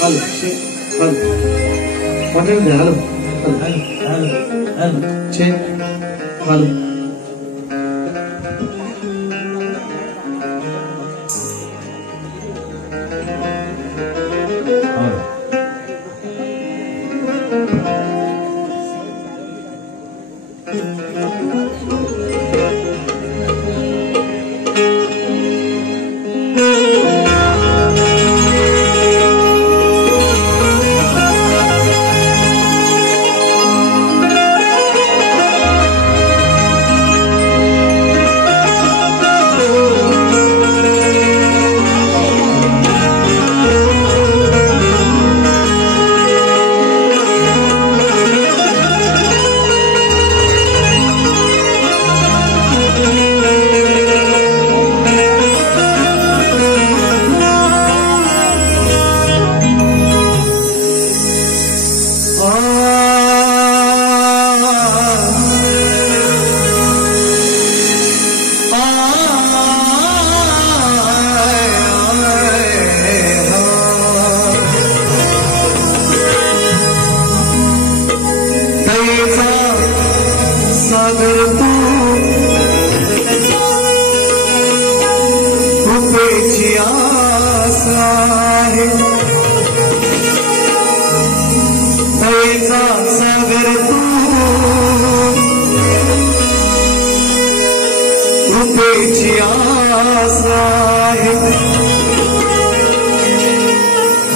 Halo, halo. Model deh, halo. Halo. Cek. Halo.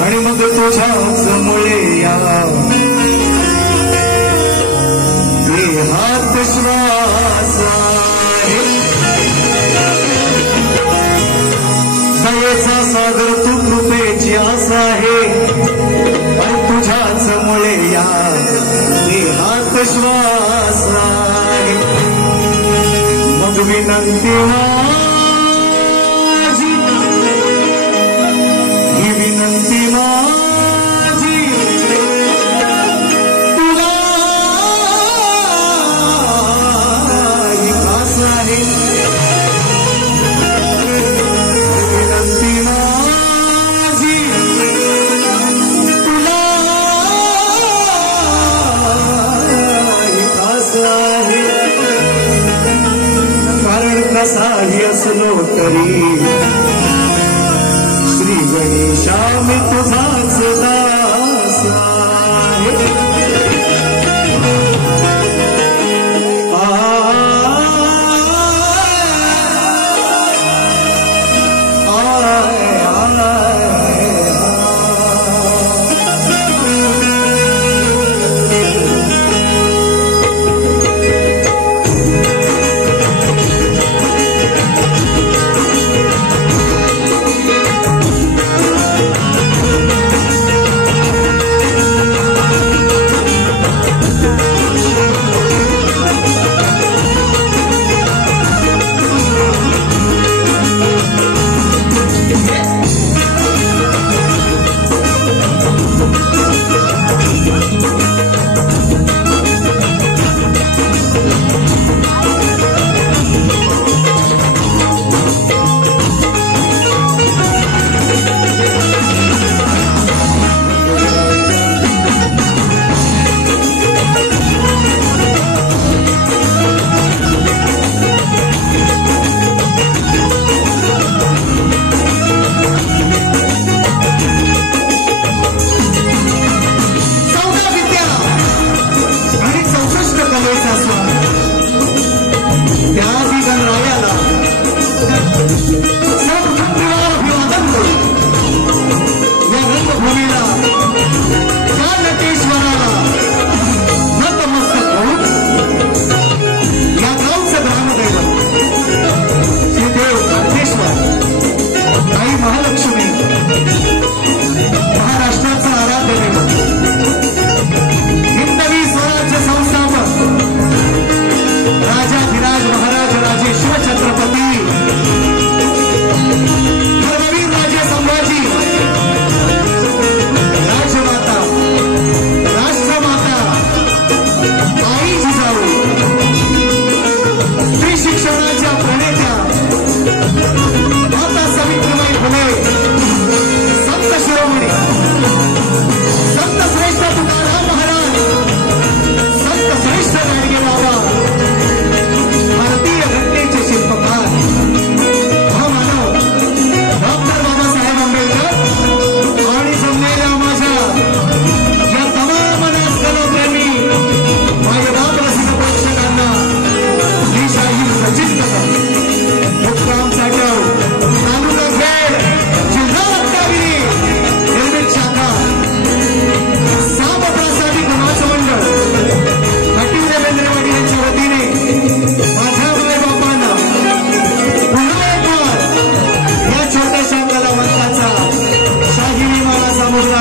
आणि मग तुझ्याच मुळे या देहात श्वास आहे दयेचा सागर तू कृपेची आस आहे आणि तुझ्याच मुळे या देहात श्वास आहे मग विनंती कसाही असलो तरी श्री गणेशा मी तुझाच दास आहे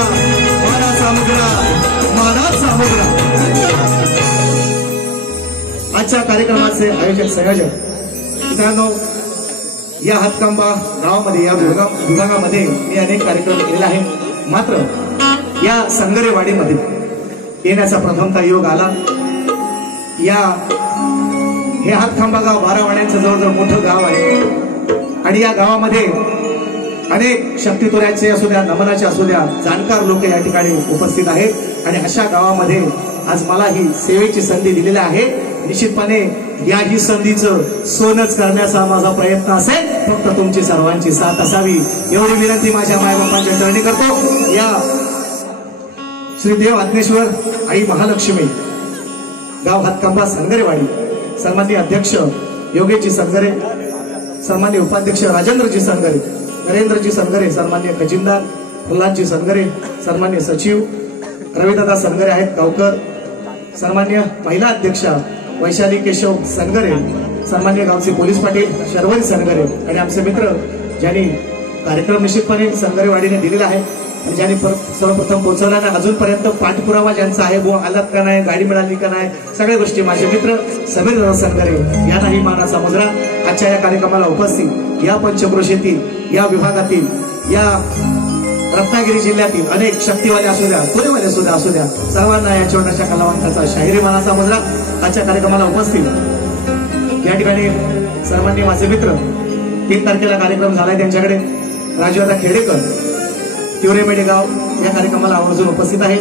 मानाचा मुगळा, मानाचा मुगळा. आजच्या कार्यक्रमाचे आयोजक संयोजक मित्रांनो, या हातकंबा गावामध्ये या विभागामध्ये मी अनेक कार्यक्रम केलेला आहे. मात्र या संगरेवाडीमध्ये येण्याचा प्रथमतः योग आला. हे हातखंबा गाव 12 वाड्यांचं जवळजवळ मोठं गाव आहे आणि या गावामध्ये अनेक शक्तितुऱ्याचे असू द्या, नमनाचे असू द्या, जाणकार लोक या ठिकाणी उपस्थित आहेत आणि अशा गावामध्ये आज मला ही सेवेची संधी दिलेली आहे. निश्चितपणे याही संधीचं सोनच करण्याचा माझा प्रयत्न असेल. फक्त तुमची सर्वांची साथ असावी एवढी विनंती माझ्या मायबापांच्या चरणी करतो. या श्री देव आज्ञेश्वर आई महालक्ष्मी गाव हातकंबा संगरेवाडी, सन्माननीय अध्यक्ष योगेशजी संगरे, सन्माननीय उपाध्यक्ष राजेंद्रजी संगरे, नरेंद्रजी संगरे, सन्माननीय खजिनदार प्रल्हादजी संगरे, सन्माननीय सचिव रविदादा संगरे आहेत गावकर, सन्माननीय महिला अध्यक्षा वैशाली केशव संगरे, सन्माननीय गावचे पोलीस पाटील शर्वरी संगरे आणि आमचे मित्र ज्यांनी कार्यक्रम निश्चितपणे संगरेवाडीने दिलेला आहे आणि ज्यांनी सर्वप्रथम पोहोचवला नाही अजूनपर्यंत पाठपुरावा ज्यांचा आहे, वो आलात का नाही, गाडी मिळाली का नाही, सगळ्या गोष्टी माझे मित्र समीर संगरे यांनाही मानाचा मुजरा. आजच्या या कार्यक्रमाला उपस्थित या पंचक्रोशीतील, या विभागातील, या रत्नागिरी जिल्ह्यातील अनेक शक्तीवाले असू द्या, पुरेवाले सुद्धा असू द्या, सर्वांना या छोट्याशा कलावंताचा शाहिरी मानाचा मुजरा. आजच्या कार्यक्रमाला उपस्थित या ठिकाणी सर्वांनी माझे मित्र 3 तारखेला कार्यक्रम झालाय त्यांच्याकडे राजूदादा खेडेकर तिवरेमेढे गाव या कार्यक्रमाला आवर्जून उपस्थित आहे.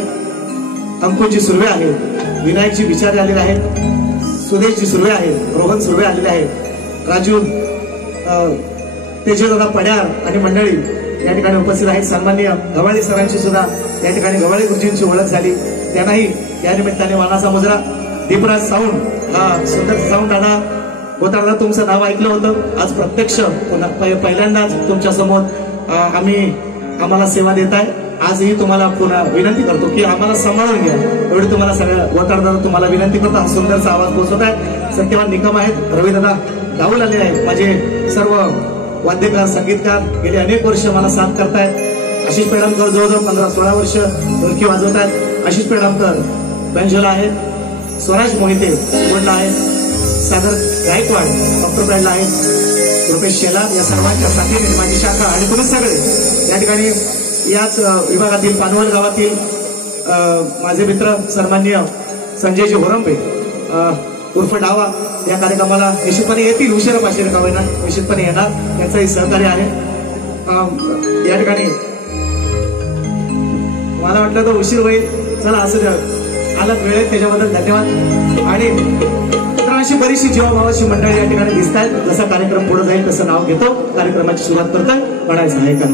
अंकुशजी सुर्वे आहेत, विनायकजी विचारे आलेले आहेत, सुदेशजी सुर्वे आहेत, रोहन सुर्वे आलेले आहेत, राजू तेजदादा पड्यार आणि मंडळी या ठिकाणी उपस्थित आहेत. सन्माननीय गवाळे सरांची सुद्धा या ठिकाणी गवाळे गुरुजींची ओळख झाली, त्यांनाही या निमित्ताने मानाचा मुजरा. दीपराज साऊंड हा सुंदर साऊंड आणा होता, तुमचं नाव ऐकलं होतं. आज प्रत्यक्ष पहिल्यांदाच तुमच्या समोर आम्हाला सेवा देत आहे. आजही तुम्हाला पुन्हा विनंती करतो की आम्हाला सांभाळून घ्या, एवढी तुम्हाला सगळ्या वतारदादा तुम्हाला विनंती करतो. हा सुंदरचा आवाज पोहोचवत आहे. सत्यवान निकम आहेत, रविदादा डाऊल आलेले आहेत, माझे सर्व वाद्यकार संगीतकार गेले अनेक वर्ष मला साथ करतायत. आशिष पेडामकर जवळजवळ 15-16 वर्ष ढोलकी वाजवत आहेत. आशिष पेडामकर बेंजोला आहेत, स्वराज मोहिते कोंडला आहेत, सागर गायकवाड डॉक्टर ब्रँडला आहेत, रुपेश शेलार या सर्वांच्या साथीने माझी शाखा आणि तुम्ही सगळे या ठिकाणी याच विभागातील पानवल गावातील माझे मित्र सन्माननीय संजयजी होरंबे उर्फ डावा या कार्यक्रमाला निश्चितपणे येतील. उशिरा पाचशे का होईना निश्चितपणे येणार, त्यांचंही सहकार्य आहे. या ठिकाणी मला वाटलं तर उशीर होईल, चला असं द्या आलात वेळेत त्याच्याबद्दल धन्यवाद. आणि अशी बरीचशी जीवाभावाची मंडळी या ठिकाणी दिसत आहेत. जसा कार्यक्रम पुढे जाईल तसं नाव घेतो, कार्यक्रमाची सुरुवात करतोय. म्हणायचं आहे का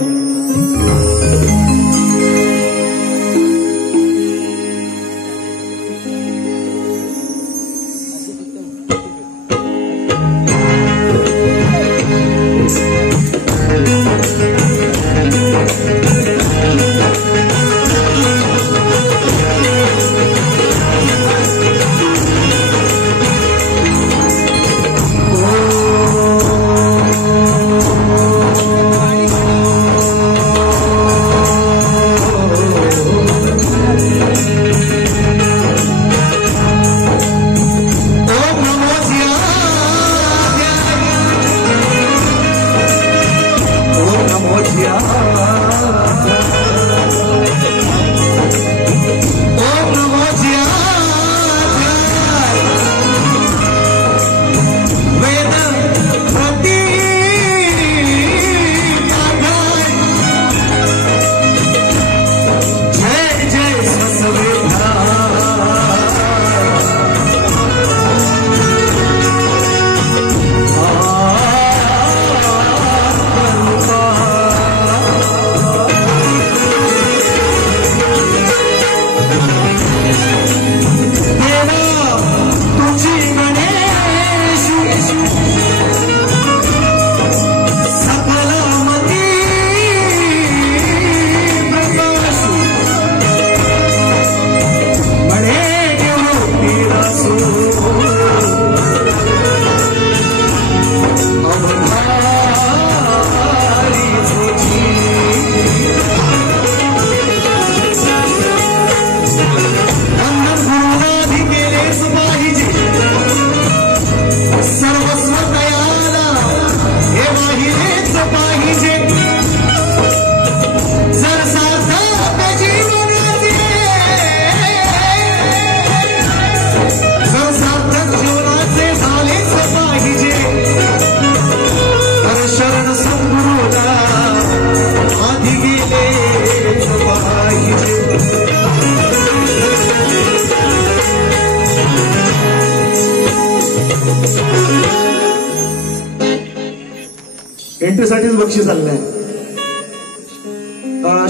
बक्षीस आलेलं आहे.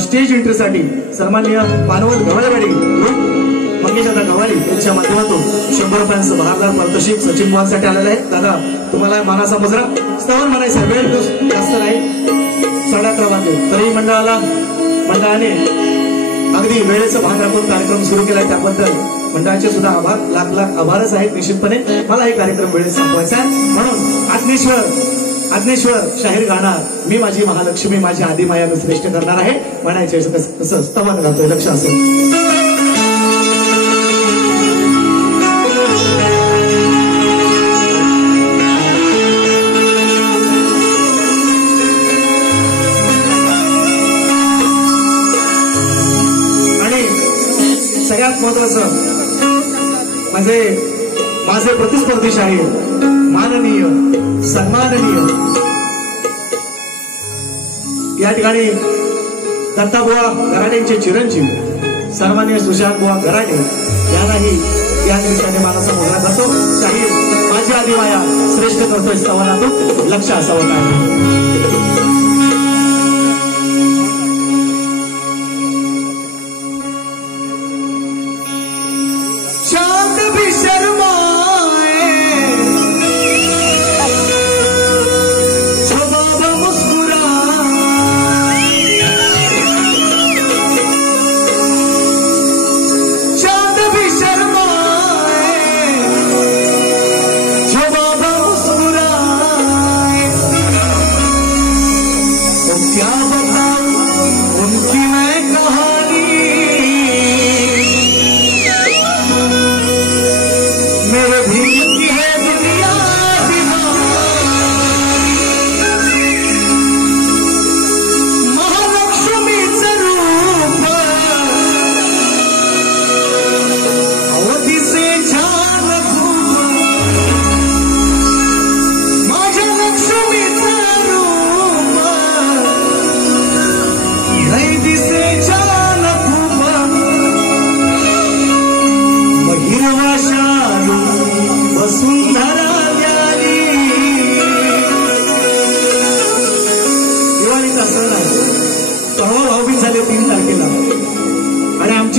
स्टेज एंट्रीसाठी सन्माननीय पानवत गव्हाळवाडी मंगेशदादा गव्हाळे यांच्या माध्यमातून 100 रुपयांचं बहारदार पारितोषिक सचिन मोहनसाठी आलेलं आहे. दादा तुम्हाला मानाचा मुजरा स्तवन म्हणायचा वेळ जास्त नाही 11:30 वाजले तरी मंडळाने अगदी वेळेचं भान राखून कार्यक्रम सुरू केलाय त्याबद्दल मंडळाचे सुद्धा आभार लाख लाख आभारच आहेत. निश्चितपणे मला हे कार्यक्रम वेळेत संपवायचा आहे म्हणून आज्ञेश्वर शाहीर गाणार मी माझी महालक्ष्मी माझी आदिमाया मी श्रेष्ठ करणार आहे म्हणायचे तसं स्तवन गातोय लक्ष असेल. सगळ्यात महत्वाचं म्हणजे माझे प्रतिस्पर्धी शाहीर माननीय सन्माननीय या ठिकाणी दत्ताबुवा गराडेंचे चिरंजीव सन्माननीय सुशांतबुवा गराडे यांनाही या निमित्ताने मानाचा मुजरा जातो. शाहीर माझी आदिमाया श्रेष्ठ करतोय स्तवनातून लक्ष असावं काय.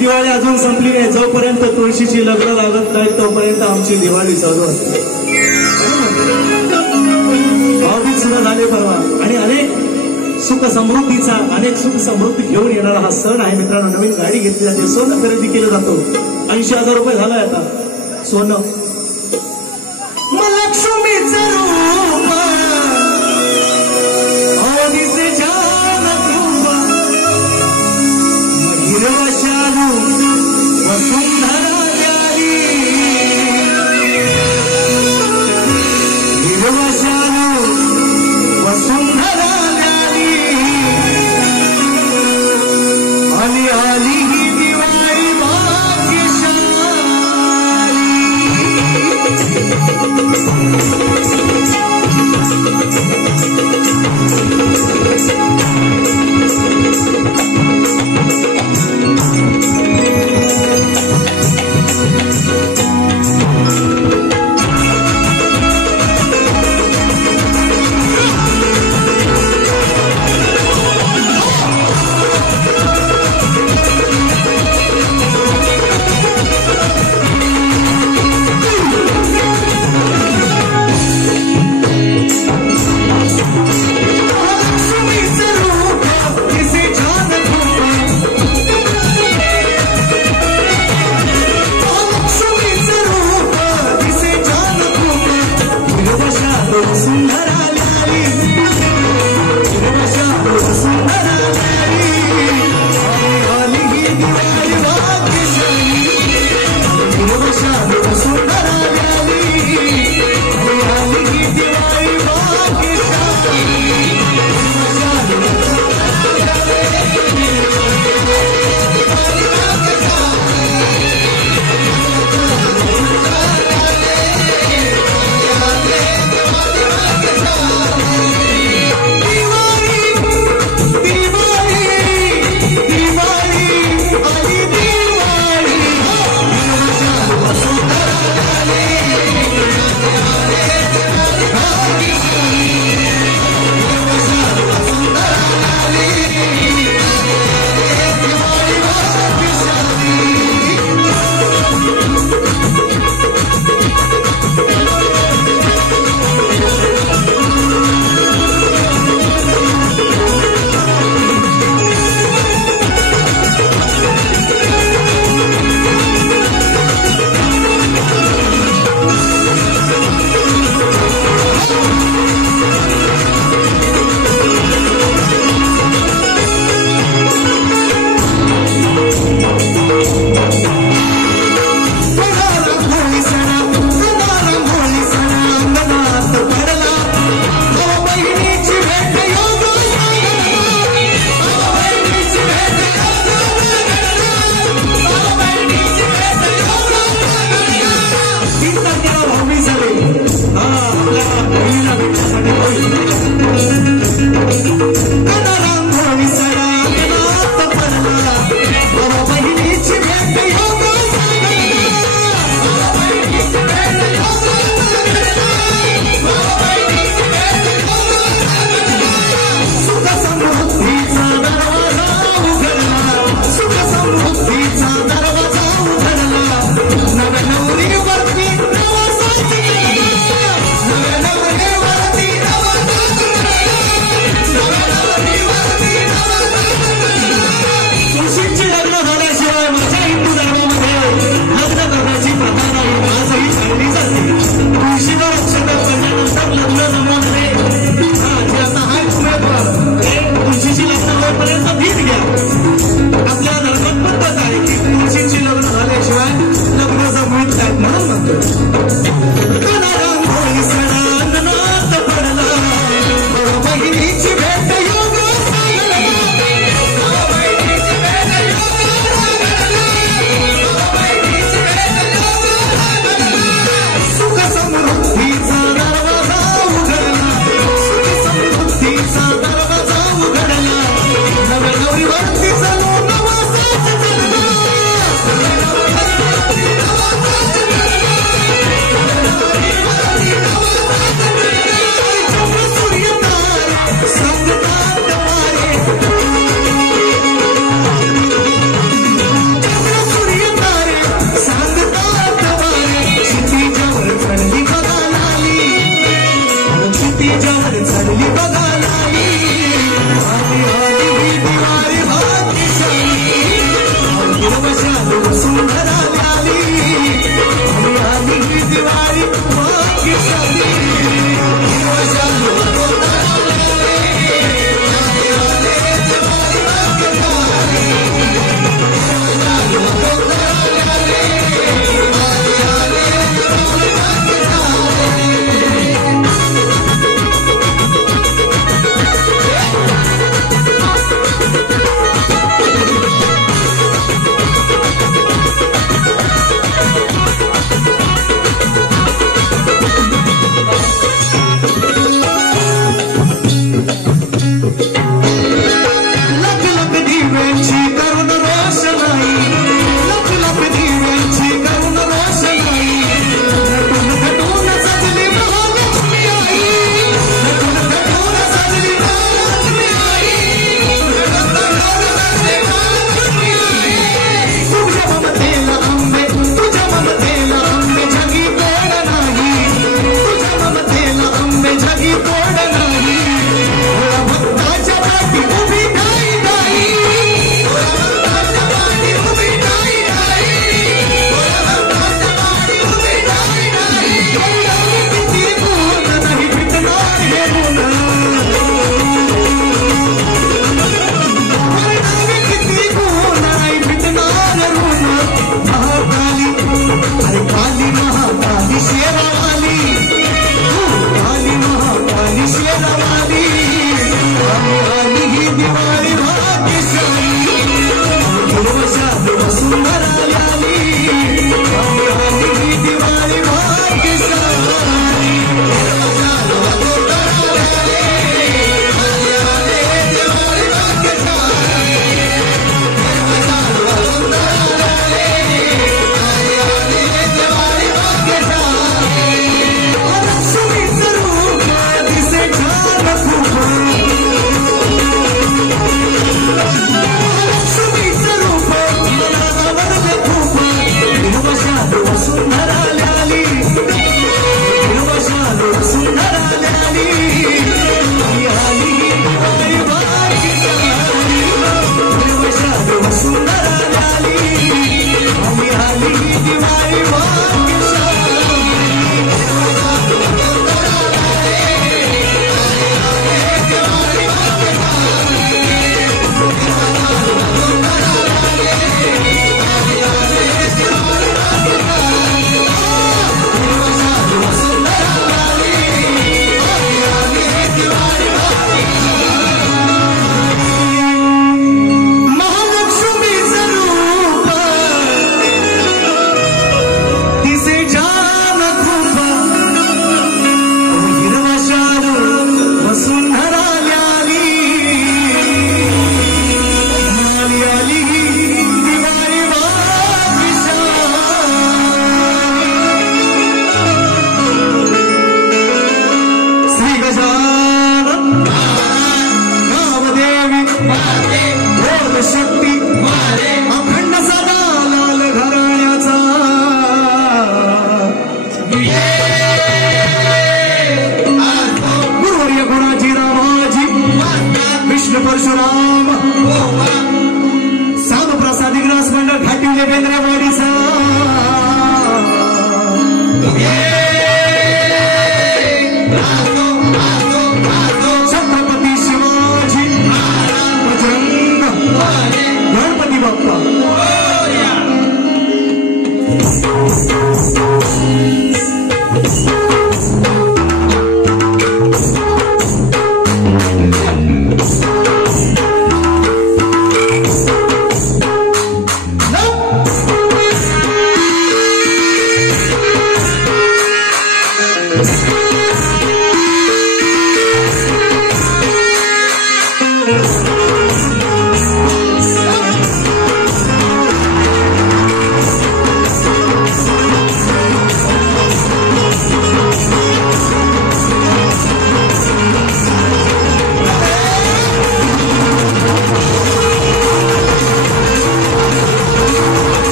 दिवाळी अजून संपली नाही. जोपर्यंत तुळशीची लग्न लागत नाही तोपर्यंत आमची दिवाळी चालू असते. भाऊबीज सुद्धा झाले परवा आणि अनेक सुख समृद्धी घेऊन येणारा हा सण आहे मित्रांनो. नवीन गाडी घेतली जाते सोनं खरेदी केलं जातो 80,000 रुपये झालंय आता सोनं. लक्ष्मीचं रूप वसुंधरा द्यावी हिरवशालू वसुंधरा द्यावी आणि आली ही दिवाळी भाग्यशाली.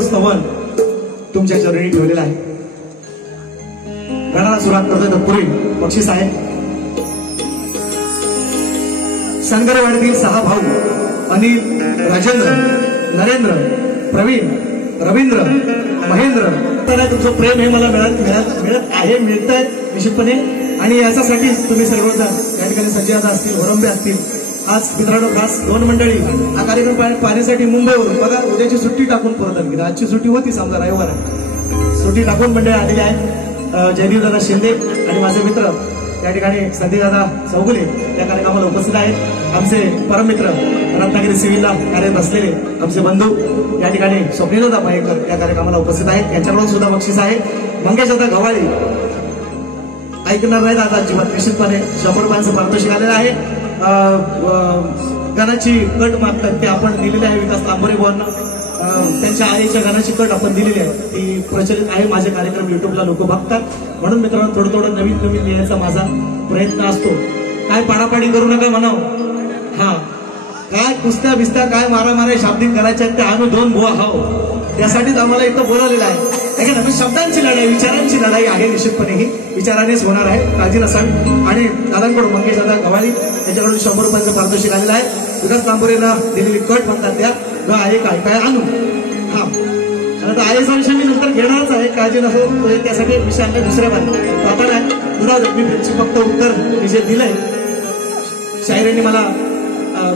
स्तवन तुमच्या चरणी ठेवलेला आहे. गाण्याला सुरुवात करतोय तत्पूर्वी बक्षीस आहे. संगरवाडीतील 6 भाऊ अनिल, राजेंद्र, नरेंद्र, प्रवीण, रवींद्र, महेंद्र, तर तुमचं प्रेम हे मला मिळत आहे, मिळतंय निश्चितपणे. आणि याच्यासाठी तुम्ही सर्वजण या ठिकाणी सज्जादा असतील, होरंबे असतील. आज मित्रांनो खास 2 मंडळी हा कार्यक्रम पाहण्यासाठी मुंबईवरून, बघा उद्याची सुट्टी टाकून परत आली. आजची सुट्टी होती समजा रविवार, सुट्टी टाकून मंडळी आलेली आहेत. जयदीप दादा शिंदे आणि माझे मित्र या ठिकाणी संदीपदादा चौगुले या कार्यक्रमाला उपस्थित आहेत. आमचे परममित्र रत्नागिरी सिव्हिलला कार्यरत असलेले आमचे बंधू या ठिकाणी स्वप्नीलदा पायकर या कार्यक्रमाला उपस्थित आहेत. यांच्याकडून सुद्धा बक्षीस आहे. मंगेश दादा गव्हाळी ऐकणार नाही दादा अजिबात, निश्चितपणे 100 रुपयांचं पारितोषिक आलेलं आहे. गाण्याची कट मागतात ते आपण दिलेले आहे विकास तांबोरे बुवांना. त्यांच्या आईच्या गाण्याची कट आपण दिलेली आहे, ती प्रचलित आहे. माझे कार्यक्रम युट्यूबला लोक बघतात, म्हणून मित्रांनो थोडं थोडं नवीन नवीन लिहायचा माझा प्रयत्न असतो. काय पाडापाडी करू नका म्हणाव. हा काय कुस्त्या बिस्त्या काय मारामाऱ्या शाब्दिक करायच्या आहेत, ते आम्ही 2 बुवा हाव, त्यासाठीच आम्हाला इथं बोलावलेलं आहे. आहे ना. शब्दांची लढाई, विचारांची लढाई आहे निश्चितपणे, ही विचारानेच होणार आहे, काळजी नसावी. आणि दादांकडून मंगेश दादा गवाळी त्याच्याकडून 100 रुपयांचं पारितोषिक आलेलं आहे. विकास तांबोरेला दिलेली कट म्हणतात त्या ग आहे काय आणू. हा आता आईचा विषय मी नंतर घेणारच आहे, काळजी नसो. त्यासाठी विषय आणला दुसऱ्या बाजू आता नाही तुला मी फक्त उत्तर मी जे दिलंय. शाहिरांनी मला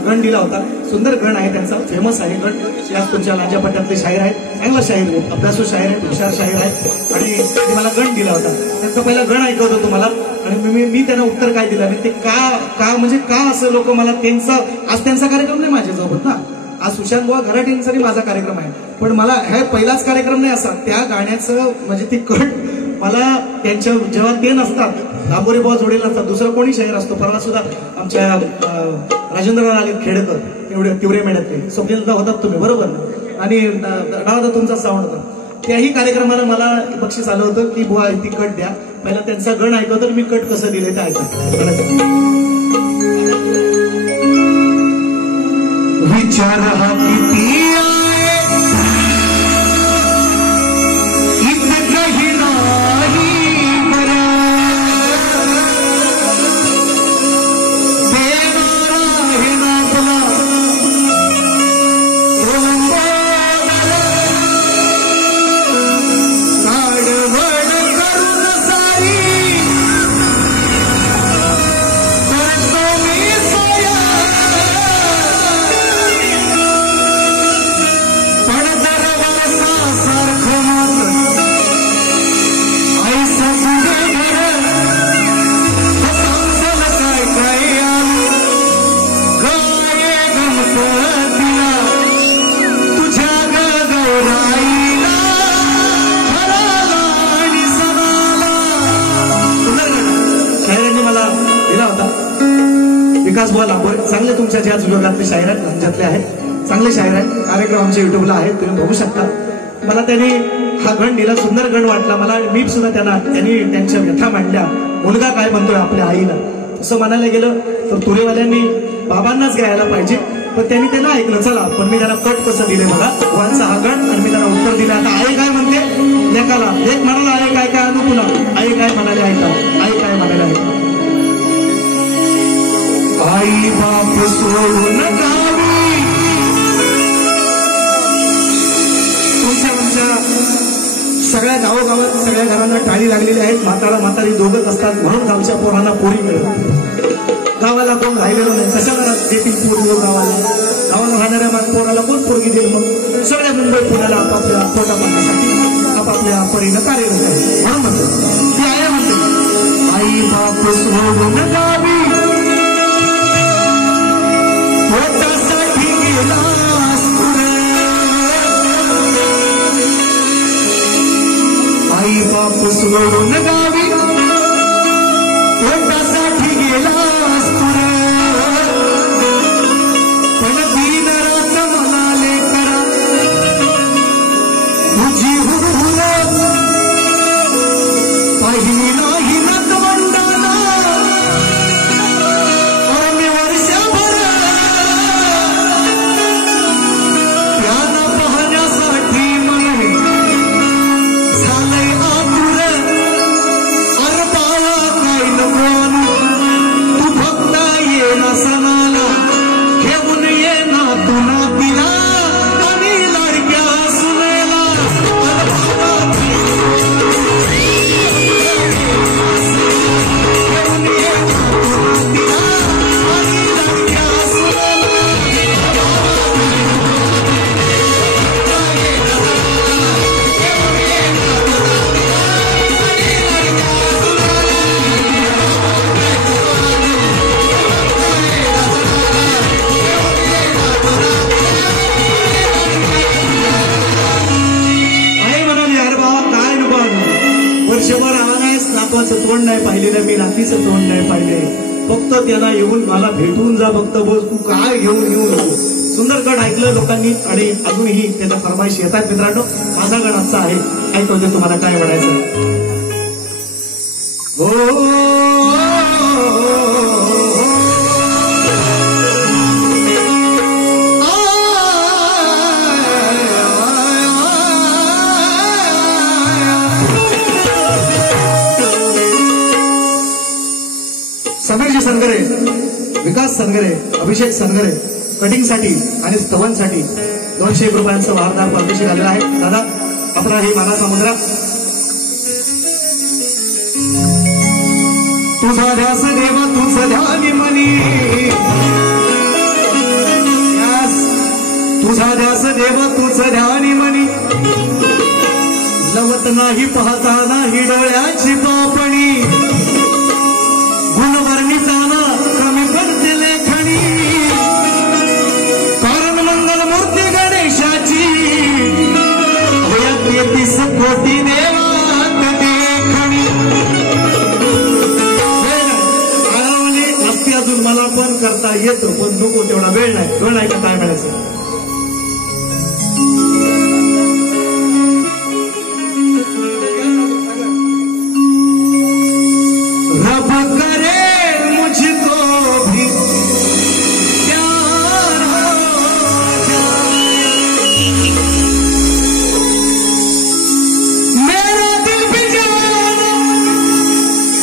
गण दिला होता, सुंदर गण आहे त्यांचा, फेमस आहे गण. याच तुमच्या लांजा पट्ट्यातले शाहीर आहेत, चांगला शाहीर आहे, अभ्यासू शाहीर आहे, हुशार शाहीर आहे. आणि मला गण दिला होता, त्यांचा पहिला गण ऐकवतो तुम्हाला. आणि मी त्यांना उत्तर काय दिलं नाही ते का म्हणजे का असं लोक मला आज त्यांचा कार्यक्रम नाही माझ्यासोबत ना, आज सुशांत बुवा घराटींसाठी माझा कार्यक्रम आहे. पण मला हे पहिलाच कार्यक्रम नाही असा, त्या गाण्याचं म्हणजे ती कट मला त्यांच्या जेव्हा ते नसतात, दाबोरे बुवा जोडील नसतात, दुसरं कोणी शाहीर असतो. परवा सुद्धा आमच्या राजेंद्र आले खेडेकर एवढे तिवरे मेळ्यातले स्वप्नीलदा होतात तुम्ही बरोबर, आणि डावादा तुमचा साऊंड होता. त्याही कार्यक्रमाला मला बक्षीस आलं होतं की बुवा ती कट द्या. पहिला त्यांचा गण ऐकवतो, मी कट कसं दिले ते ऐकतो. विचार हा किती विकास बुवा लांबोरे चांगले तुमच्या ज्या विभागातले शाहीर आहेत, लंजातले आहेत, चांगले शाहीर आहेत. कार्यक्रम आमच्या युट्यूबला आहेत, तुम्ही बघू शकता. मला त्यांनी हा गण दिला, सुंदर गण वाटला मला. आणि मी सुद्धा त्यांनी त्यांच्या व्यथा मांडल्या. मुलगा काय म्हणतोय आपल्या आईला, असं म्हणायला गेलं तर तुरेवाल्यांनी बाबांनाच घ्यायला पाहिजे, पण त्यांनी ते नाही ऐकलं. चला, पण मी त्यांना कट कसं दिले बघा बुवांचा हा गण, आणि मी त्यांना उत्तर दिलं. आता आई काय म्हणते लेकाला, एक म्हणाला आई काय काय आणू तुला, आई काय म्हणाले ऐका, आई काय म्हणाले ऐका. आई बाप सोडून गावी, तुमच्या सगळ्या गावोगावात सगळ्या घरांना टाळी लागलेली आहेत. म्हातारी दोघच असतात, म्हणून गावच्या पोरांना पोरी मिळत. गावाला कोण राहिलेलं नाही, कशाला देतील पोरी गावाला राहणाऱ्या पोराला कोण पोरगी देईल. मग सगळ्या मुंबई पुण्याला आपापल्या पोटा पाण्यासाठी आपापल्या परीनं कार्यरत आहे. म्हणून म्हणतो ती आई म्हणते आई बाप सोडून गावी, पोटासाठी गेलास पुढे, आई बाप सोडून गावी, पोटासाठी गेलास पुढे. पण दिनरात म्हणाले करा तुझी हुरहुर, पाहिली नाही नातवंडाला मी वर्षभर, त्याला पाहण्यासाठी मला झालंय आतुर. अरे बाळा काय नको, तू फक्त ये ना सणाला, घेऊन ये ना तू नातीला, आणि लाडक्या सुनेला. वर्षभर आणायच नातवाचं तोंड नाही पाहिलेलं, मी नातीचं तोंड नाही पाहिले. फक्त त्यांना येऊन मला भेटून जा, फक्त बस तू काय घेऊन येऊ नको. सुंदर गण ऐकलं लोकांनी, आणि अजूनही त्याचा फरमाईश येतात. मित्रांनो, माझा गण आजचा आहे, ऐकवते तुम्हाला काय म्हणायचं. हो सनगरे, अभिषेक सनगरे कटिंगसाठी आणि स्तवनसाठी 200 रुपयांचं वारदार पारितोषिक आलेलं आहे. दादा आपला ही मानाचा मुद्रा. तुझा ध्यास देव तुझं ध्यानी मनी, तुझा ध्यास देव तुझं ध्यानी मनी, लवत नाही पाहता नाही डोळ्याची पापणी, गुणवर्णिताना कमी पडते लेखणी, कारण मंगल मूर्ती गणेशाची, 33 कोटी देवात देखणी. आळवणे असते अजून मला पण करता येतो, पण नको तेवढा वेळ नाही का काय म्हणायचं. रब करे मुझको भी प्यार हो जाए, मेरा दिल भी जाना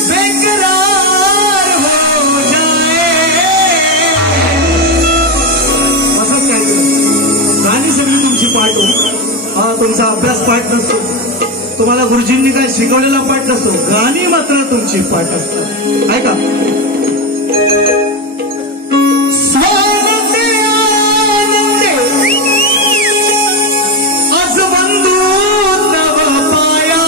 बेकरार हो जाए. असं काय गाणी सगळी तुमची पाठ हो, तुमचा अभ्यास पाठ नसतो, तुम्हाला गुरुजींनी काय शिकवलेला पाठ नसतो, गाणी मात्र तुमची पाठ असतात. ऐका. स्वानंदे आनंदे आज बंधू तव पाया,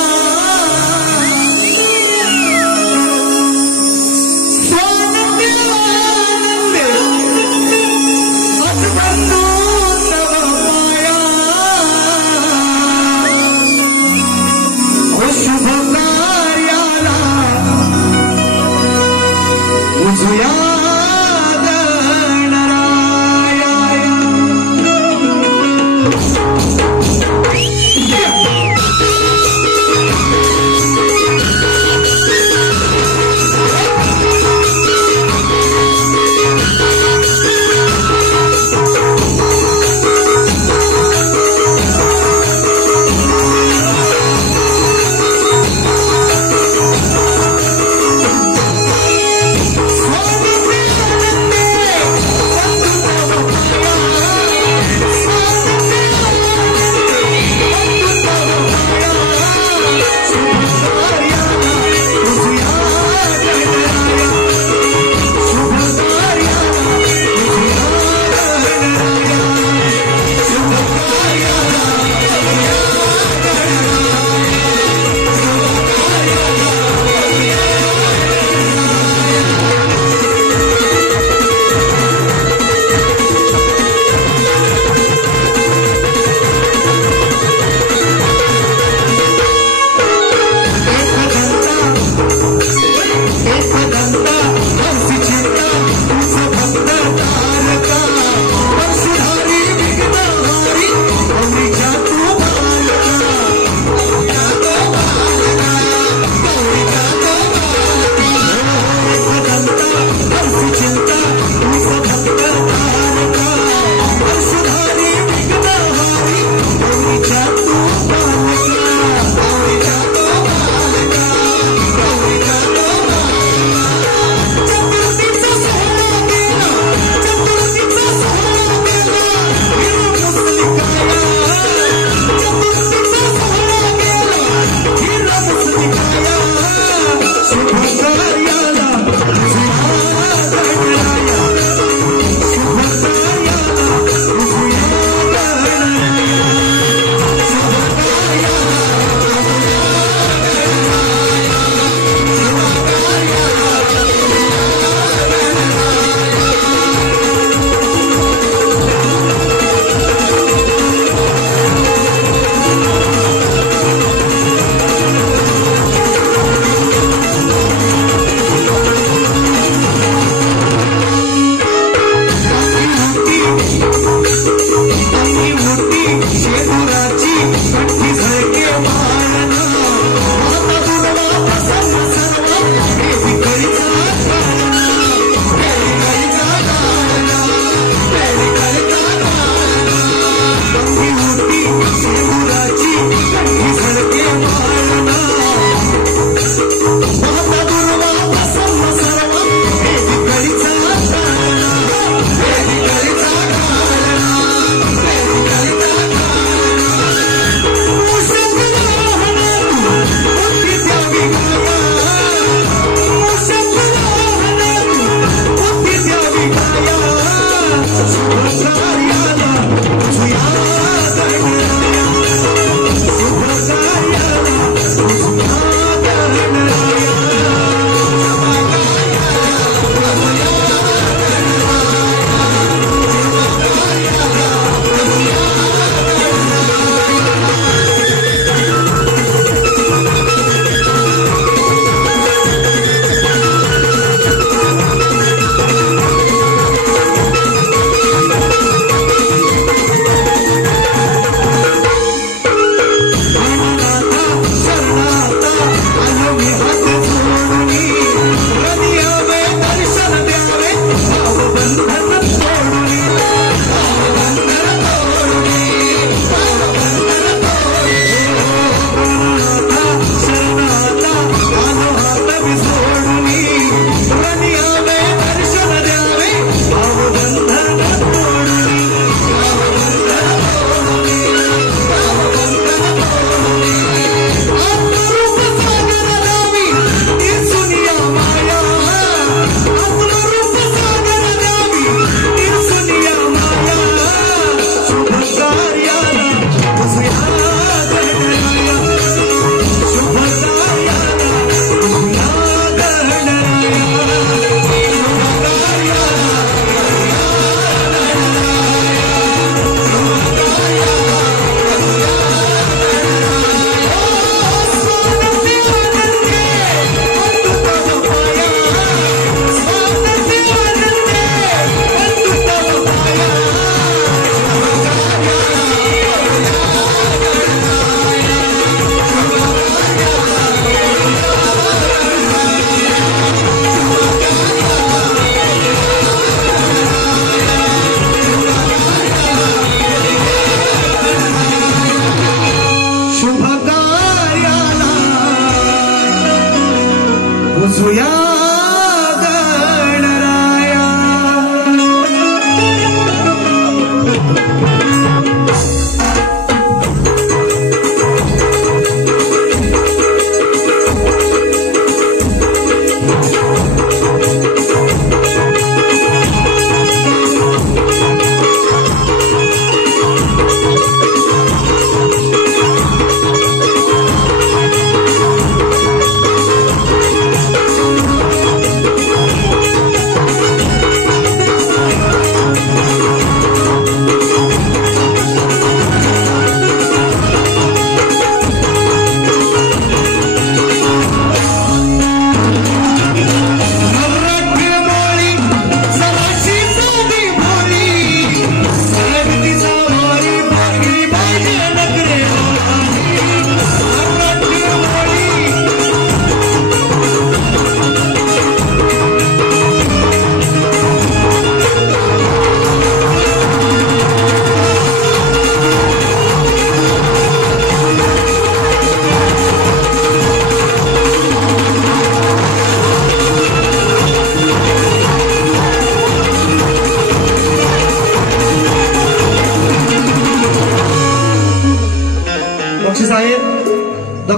स्वानंदे आनंदे आज बंधू तव पाया, शुभ कार्याला उजया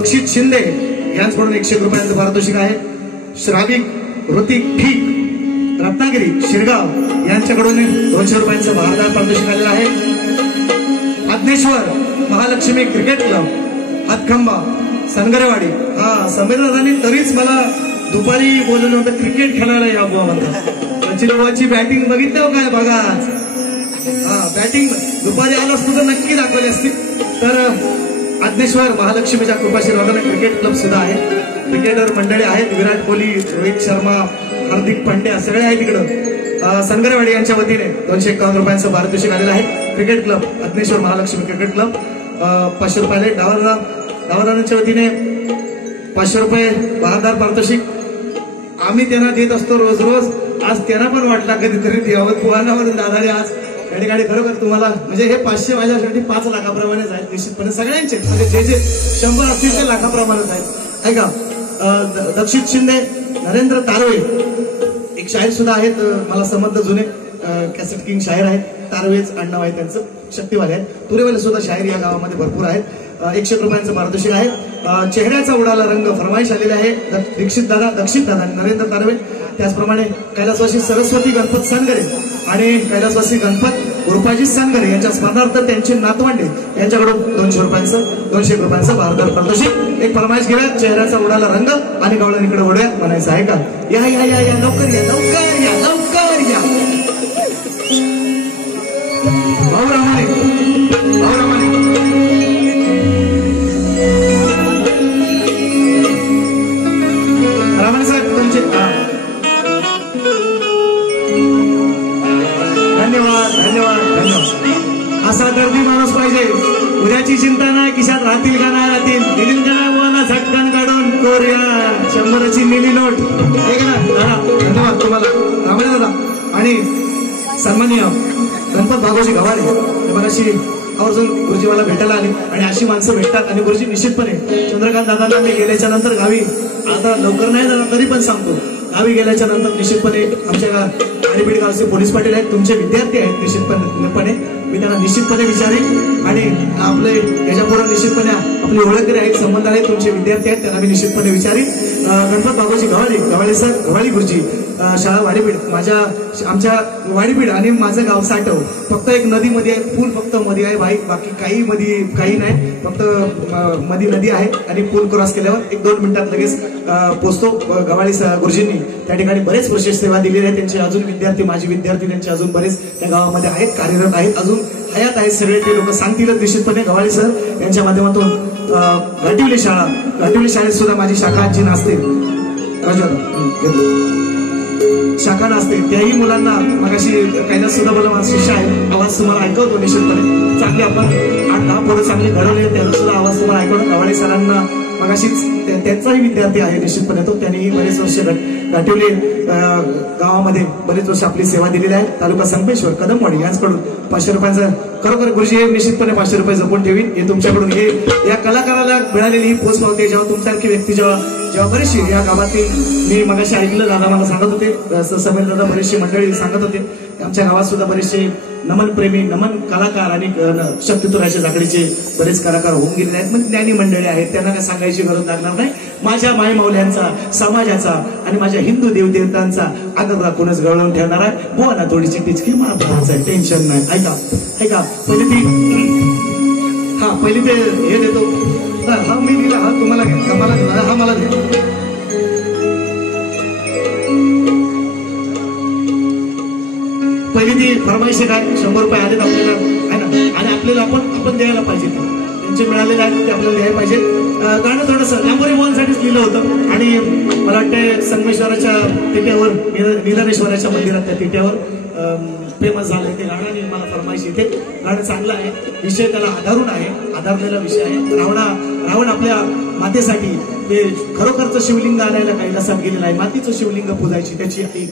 दक्षित शिंदे यांच्याकडून 100 रुपयांचं पारितोषिक आहे. श्राविक ऋतिक ठीक रत्नागिरी शिरगाव यांच्याकडून 200 रुपयांचं भारदार पारितोषिक आलेलं आहे. आज्ञेश्वर महालक्ष्मी क्रिकेट क्लब हातखंबा सनगरेवाडी. हा समीरदादांनी तरीच मला दुपारी बोलवलं होतं क्रिकेट खेळायला या बुवा म्हणतात. त्यांची बॅटिंग बघितलं काय बघा. हा बॅटिंग दुपारी आलो असतो तर नक्की दाखवली असती. तर आज्ञेश्वर महालक्ष्मीच्या कृपाशीर्वादाने क्रिकेट क्लब सुद्धा आहे. क्रिकेटर मंडळी आहेत. विराट कोहली, रोहित शर्मा, हार्दिक पांड्या सगळे आहेत तिकडं. सनगरेवाडी यांच्या वतीने 251 रुपयांचं पारितोषिक आलेलं आहे. क्रिकेट क्लब आज्ञेश्वर महालक्ष्मी क्रिकेट क्लब 500 रुपये. डावादारांच्या वतीने 500 रुपये बहादार पारितोषिक आम्ही त्यांना देत असतो रोज रोज. आज त्यांना पण वाटला कधीतरी द्यावं पुहाणावरून दादाने आज या ठिकाणी. खरोखर तुम्हाला म्हणजे हे 500 माझ्यासाठी 5 लाखाप्रमाणेच आहेत निश्चितपणे सगळ्यांचे. म्हणजे जे 100 असतील ते लाखाप्रमाणेच आहेत. ऐका दक्षित शिंदे नरेंद्र तारवे एक शाहीर सुद्धा आहेत. मला समजलं जुने कॅसेट किंग शाहीर आहेत. तारवेच आडनाव आहे त्यांचं. शक्तिवाले आहेत. तुरेवाले सुद्धा शाहीर या गावामध्ये भरपूर आहेत. 100 रुपयांचं पारितोषिक आहे. चेहऱ्याचा उडाला रंग फरमाईश आलेले आहे. दक्षित दादा नरेंद्र तारवे. त्याचप्रमाणे कैलासवासी सरस्वती गणपत सानगरे आणि कैलासवासी गणपत रुपाजी सानगरे यांच्या स्मरणार्थ त्यांचे नातवंडे यांच्याकडून 201 रुपयांचं भारदार पारितोषिक. एक फरमाईश घेऊया. चेहऱ्याचा उडाला रंग आणि गावड्याकडे ओढूया म्हणायचं आहे का. या या या या लवकर या लवकर या लवकर या. भाऊरामाने रामाने साहेब तुमचे धन्यवाद धन्यवाद धन्यवाद. असा गर्दी माणूस पाहिजे. उद्याची चिंता नाही. खिशात राहतील का नाही राहतील. दिलीन का नाही बोला झटकन काढून कोरिया 100ची नीली नोट. ठीक ना दादा. धन्यवाद तुम्हाला रामाने दादा. आणि सन्माननीय गणपत भागोजी गवारे मगाशी आवर्जून गुरुजी मला भेटायला आले. आणि अशी माणसं भेटतात. आणि गुरुजी निश्चितपणे चंद्रकांत दादांना मी गेल्याच्या नंतर गावी आता लवकर नाही जाणार तरी पण सांगतो गावी गेल्याच्या नंतर निश्चितपणे आमच्या गाडीबीड गावचे पोलीस पाटील आहेत. तुमचे विद्यार्थी आहेत. निश्चितपणे मी त्यांना निश्चितपणे विचारेन. आणि आपले याच्यापुढे निश्चितपणे आपली ओळख आहेत संबंध आहेत. तुमचे विद्यार्थी आहेत त्यांना मी निश्चितपणे विचारेन. गणपत बाबूजी गव्हाळे सर गव्हाळी गुरुजी शाळा वाडीबीड आमच्या वाडीबीड आणि माझं गाव साठव. फक्त एक नदीमध्ये आहे. पूल फक्त मध्ये आहे भाई. बाकी काही नाही. फक्त मध्ये नदी आहे. आणि पूल क्रॉस केल्यावर 1-2 मिनिटात लगेच पोहोचतो. गव्हाळी गुरुजींनी त्या ठिकाणी बरेच विशेष सेवा दिलेली आहे. त्यांचे अजून विद्यार्थी माझे विद्यार्थी त्यांचे अजून बरेच त्या गावामध्ये आहेत. कार्यरत आहेत. अजून हयात आहेत. सगळे ते लोक सांगतीलच निश्चितपणे. गव्हाळी सर यांच्या माध्यमातून घाटिवली शाळेत सुद्धा माझी शाखा आजी नाचते. शाखा नाचते. त्याही मुलांना मगाशी कैलास सुद्धा बोला माझा शिष्य आहे. आवाज तुम्हाला ऐकवतो निश्चितपणे. चांगली आपण 8-10 पोरं चांगली घडवले. त्यांचा सुद्धा आवाज तुम्हाला ऐकवतो. गव्हाळे सरांना मगाशीच त्यांचाही विद्यार्थी आहे निश्चितपणे तो. त्यांनीही बरेच वर्ष घाटिवली गावामध्ये बरेच वर्ष आपली सेवा दिलेली आहे. तालुका संपेश्वर कदमवाडी यांच्याकडून 500 रुपयांचं खरोखर गुरुजी हे निश्चितपणे 500 रुपये जपून ठेवीन. हे तुमच्याकडून हे या कलाकाराला मिळालेली ही पोच पावते. जेव्हा तुमच्यासारखी व्यक्ती जेव्हा बरीचशी या गावातील मी मगाशी ऐकलं दादा मला सांगत होते. समीर दादा बरेचशी मंडळी सांगत होते. आमच्या गावात सुद्धा बरेचसे नमन प्रेमी नमन कलाकार आणि शक्तितुराच्या जाकडीचे बरेच कलाकार होऊन गेलेले आहेत. मग ज्ञानी मंडळी आहेत. त्यांना काय सांगायची गरज लागणार नाही. माझ्या मायमाऊल्यांचा समाजाचा आणि माझ्या हिंदू देवदेवतांचा आदर राखूनच गवळवून ठेवणार आहे. बुवा ना थोडीशी टिचकी महाभारत आहे. टेन्शन नाही. ऐका पहिली ते हे देतो. हा मी दिला. हा तुम्हाला घ्या. मला हा मला द्या. पहिली ती फरमाईश काय 100 रुपये आलेत आपल्याला आहे ना. आणि आपल्याला आपण द्यायला पाहिजे. त्यांचे मिळालेले आहेत ते आपल्याला द्यायला पाहिजे. गाणं थोडंसं लांबोरी मोहनसाठीच लिहिलं होतं. आणि मला वाटतं संगमेश्वराच्या तिट्यावर निधनेश्वराच्या मंदिरात त्या तिट्यावर फेमस झालंय ते गाणं. आणि मला फरमाईश इथे गाणं चांगलं आहे. विषय त्याला आधारून आहे. आधारलेला विषय आहे. रावण आपल्या मातेसाठी ते खरोखरचं शिवलिंग आणायला कैलासात गेलेलं आहे. मातीचं शिवलिंग पूजायची त्याची आई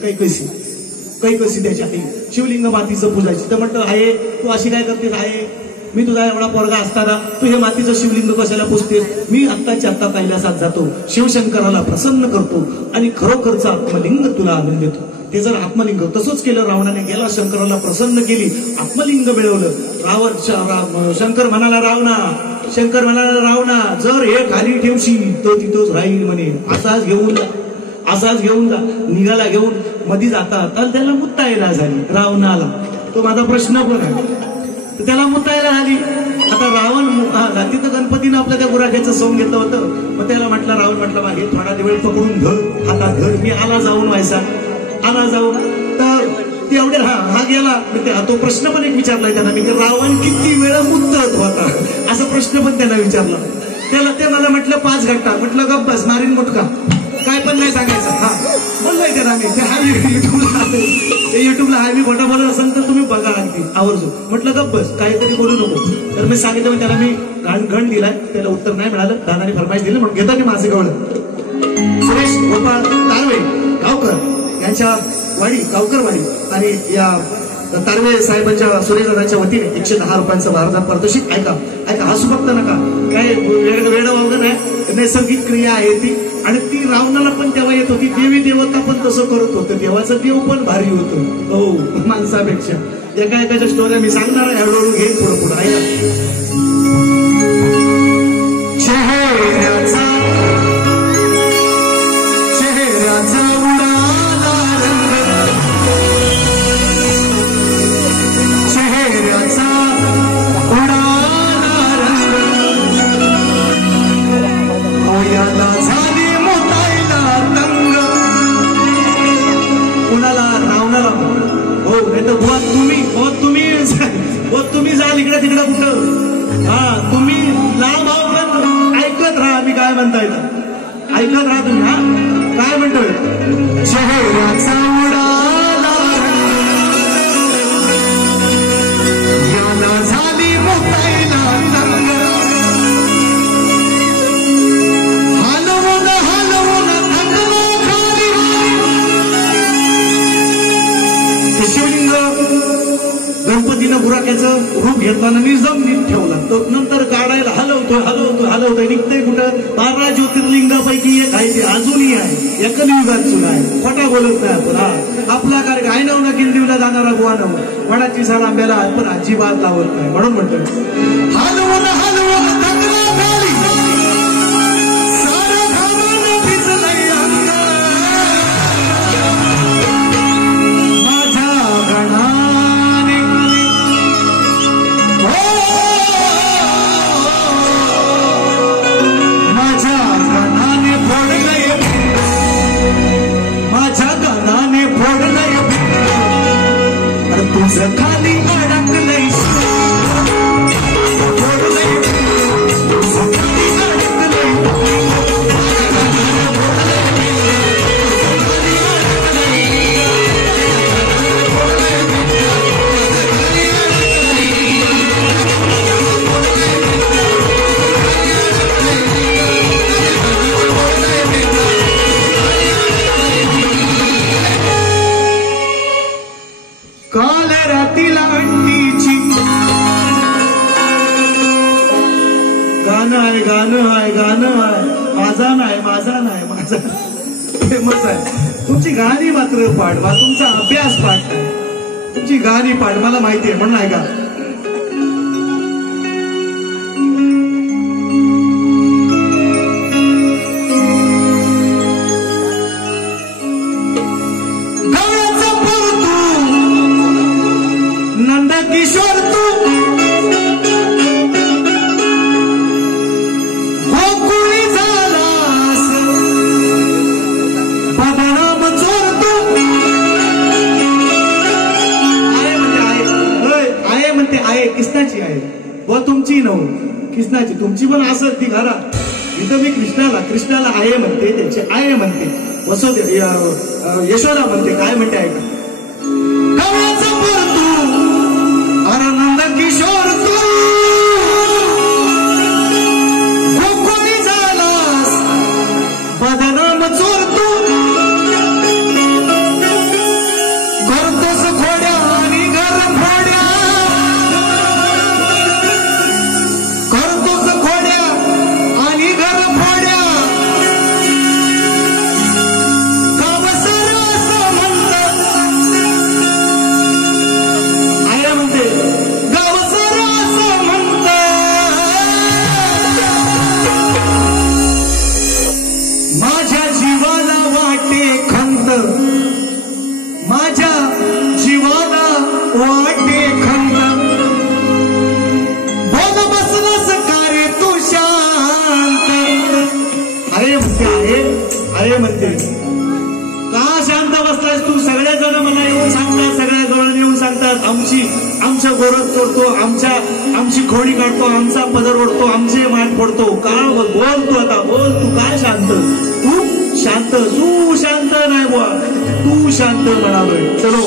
कैकसी त्याची आई शिवलिंग मातीचं पूजायची. तर म्हटलं आहे तू अशी काय करतेस आहे. मी तुझा एवढा पोरगा असताना तू हे मातीचं शिवलिंग कशाला पुजतेस. मी आत्ताच्या आत्ता कैलासात जातो. शिवशंकराला प्रसन्न करतो आणि खरोखरचं आत्मलिंग तुला आणून देतो. ते जर आत्मलिंग तसंच केलं रावणाने, गेला शंकराला प्रसन्न केली, आत्मलिंग मिळवलं. शंकर म्हणाला रावणा जर हे खाली ठेवशील तर तिथंच राहील म्हणे. असाच घेऊन जा. निघाला घेऊन मध्ये जाता तर त्याला मुत्तायला झाली रावणाला. तो माझा प्रश्न पण आहे, तर त्याला मुत्तायला झाली. आता रावण तिथं गणपतीनं आपल्या त्या गुराख्याचं सोंग घेतलं होतं. मग त्याला रावण म्हटलं हे थोडा वेळ पकडून धर, हातात धर, मी आला जाऊन तर तेवढे हा गेला. तो प्रश्न पण एक विचारलाय त्यांना मी, की रावण किती वेळ मुत्तत होता, असा प्रश्न पण त्यांना विचारला. ते मला म्हटलं 5 घंटा. म्हटलं गप्प बस, मारीन मुटका, काय पण नाही सांगायचं. बोललोय त्याला मी, युट्यूबला मी खोटा बोलत असेल तर तुम्ही बघा अगदी आवर्जून. म्हटलं गप्प बस, काहीतरी बोलू नको. तर मी सांगितलं, त्याला मी घण दिलाय, त्याला उत्तर नाही मिळालं. दादाने फरमाईश दिली म्हणून घेतो मी माझे गवळ. सुरेश गोपाळ तारवे गावकर यांच्या वाडी, गावकर वाडी, आणि या तारवे साहेबांच्या सुरेशदादांच्या वतीने 110 रुपयांचं भारतात पारितोषिक. ऐका हसू फक्त नका, काय वेळ वगैरे नाही, नैसर्गिक क्रिया आहे ती. आणि ती रावणाला पण तेव्हा येत होती. देवी देवता पण तसं करत होतं. देवाचं देव पण भारी होतं हो माणसापेक्षा. एकाच्या स्टोऱ्या मी सांगणार आहे, हळूहळू घेईन पुढं. ऐका, चेहऱ्याचा तुम्ही जाल इकडे तिकडे कुठं. तुम्ही लांब आहो पण ऐकत राहा मी काय म्हणताय, ऐकत राहा तुम्ही. काय म्हणतोय, चेहऱ्याचा उडाला याला झाली मुतायला तंग, हलवून थकला खाली. शिवलिंग गणपतीनं गुराख्याचं रूप घेतल्यानं निर्जमित ठेवला. तो नंतर काढायला हलवतोय निघतंय कुठं. 12 ज्योतिर्लिंगापैकी एक आहे, ते अजूनही आहे, एकलिंगात सुद्धा आहे. खोटा बोलत नाही आपण. आपला कार्य आहे नव ना किल्लीला जाणारा बुवा नव, वडाची झाड आंब्याला पण अजिबात लावत नाही. म्हणून म्हणतोय हलवून थकला खाली, सारा घामानं भिजलंय अंग, माझ्या गणाने फोडलंय, तुझं खाली अडकलंय, फोडलंय, तुझं खाली अडकलंय, काल रातीला अंडीची. गाणं आहे, माझा नाही फेमस आहे. तुमची गाणी मात्र पाठ, तुमचा अभ्यास पाठ नाही, तुमची गाणी पाठ मला माहिती आहे म्हणून ऐका. किशोर तू गोकुळी झालास, बदनाम चोर तू. आहे म्हणते कृष्णाची आहे व तुमची नव कृष्णाची, तुमची पण असं ती घरा. इथं मी कृष्णाला आहे म्हणते, त्याची आहे म्हणते, यशोदा म्हणते. काय म्हणते ऐका, किशोर तू गोकुळी झालास, बदनाम चोर तू, करतोस खोड्या आणि घर फोड्या, करतोस खोड्या आणि घर फोड्या. कावसर असं म्हणत वाटे खंत बोल बसलास का रे तू शांत. अरे म्हणते का शांत बसलास तू. सगळे जण मला येऊन सांगतात, सगळ्या जण येऊन सांगतात आमच्या गोरख चोरतो, आमची खोडी काढतो, आमचा पदर ओढतो, आमचे माठ फोडतो. का बोल तू आता बोल, तू काय शांत. तू शांत नाही बुवा, तू शांत म्हणालोय. चलो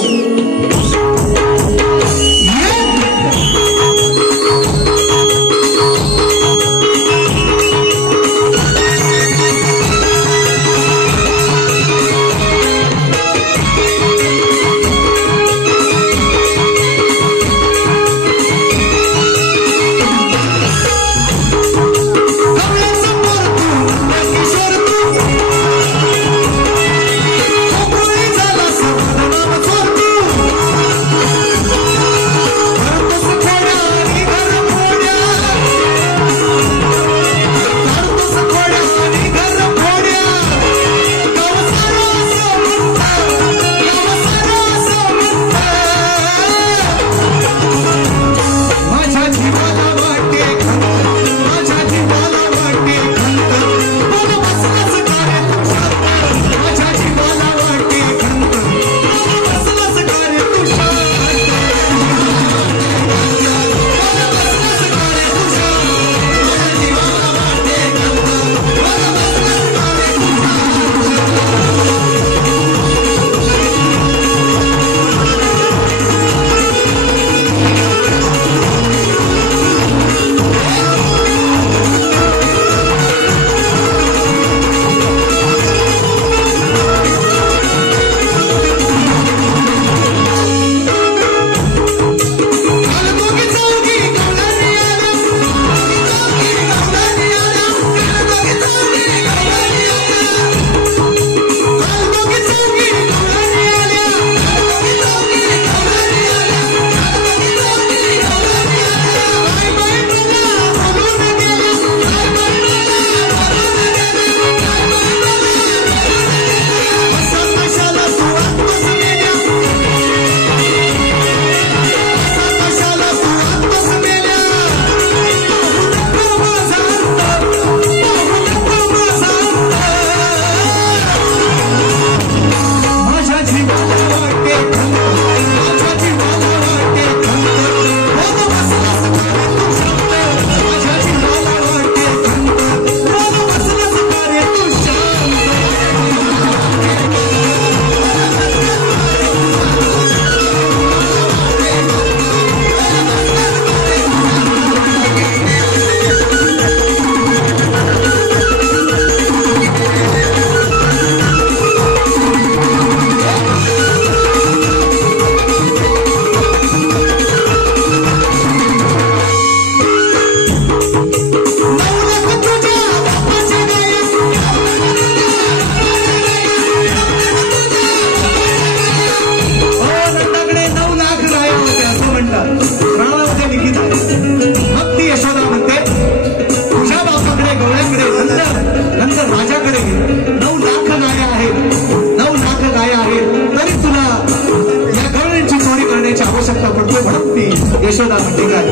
यशोदा म्हणते काय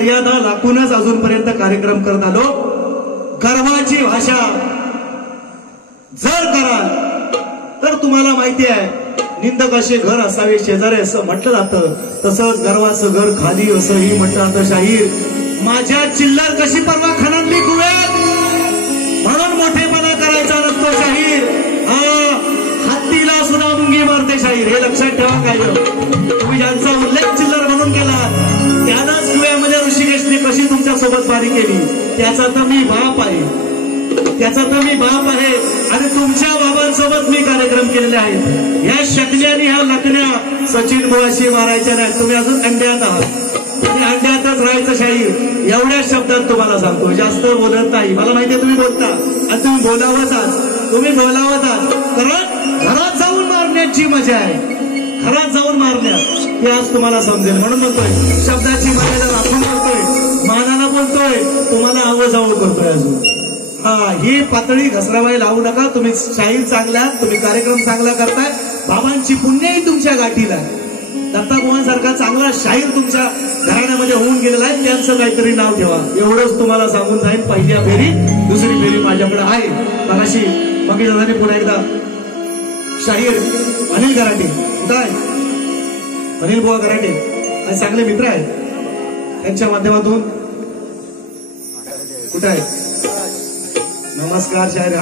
मर्यादा लाखूनच अजूनपर्यंत कार्यक्रम करत आलो. गर्वाची भाषा जर कराल तर तुम्हाला माहिती आहे निंदक असे घर असावे शेजारी असं म्हटलं जातं. तसंच गर्वाचं घर खाली असंही म्हटलं जातं. शाहीर माझ्या चिल्लर कशी परवा खणातली कुवेत म्हणून मोठेपणा करायचा नसतो. शाहीर हत्तीला सुद्धा मुंगी मारते. शाहीर हे लक्षात ठेवा. काय तुम्ही ज्यांचा उल्लेख चिल्लर म्हणून केला त्यानंच कुव्यामध्ये ऋषिकेशने कशी तुमच्या सोबत बारी केली त्याचा तर मी बाप आहे. त्याचा तर मी बाप आहे आणि तुमच्या बाबांसोबत मी कार्यक्रम केलेले आहेत. या शकल्याने ह्या लकण्या सचिन बुवाशी मारायच्या नाहीत. तुम्ही अजून अंड्यात आहात आणि अंड्यातच राहायचं. शाहीर एवढ्या शब्दात तुम्हाला सांगतो, जास्त बोलत नाही. मला माहितीये तुम्ही बोलता आणि तुम्ही बोलावंच आज. तुम्ही बोलावंच आज. कारण घरात जाऊन मारण्याची मजा आहे. घरात जाऊन मारण्यात हे आज तुम्हाला समजेल. म्हणून बोलतोय शब्दाची मर्यादा राखून बोलतोय, मानाला बोलतोय, तुम्हाला आवजावं करतोय अजून. ही पातळी घसरावाई लावू नका. तुम्ही शाहीर चांगला, तुम्ही कार्यक्रम चांगला करताय. बाबांची पुण्यही तुमच्या गाठीला आहे. दत्तागुवांसारखा चांगला शाहीर तुमच्या घराण्यामध्ये होऊन गेलेला आहे. त्यांचं काहीतरी नाव ठेवा. एवढंच तुम्हाला सांगून जाईल. पहिली फेरी, दुसरी फेरी माझ्याकडे आहे. मगाशी मग दादाने पुन्हा एकदा शाहीर अनिल गराटे कुठं आहे? अनिल बुवा गराटे आणि चांगले मित्र आहेत. त्यांच्या माध्यमातून कुठं आहे? नमस्कार शाहीर.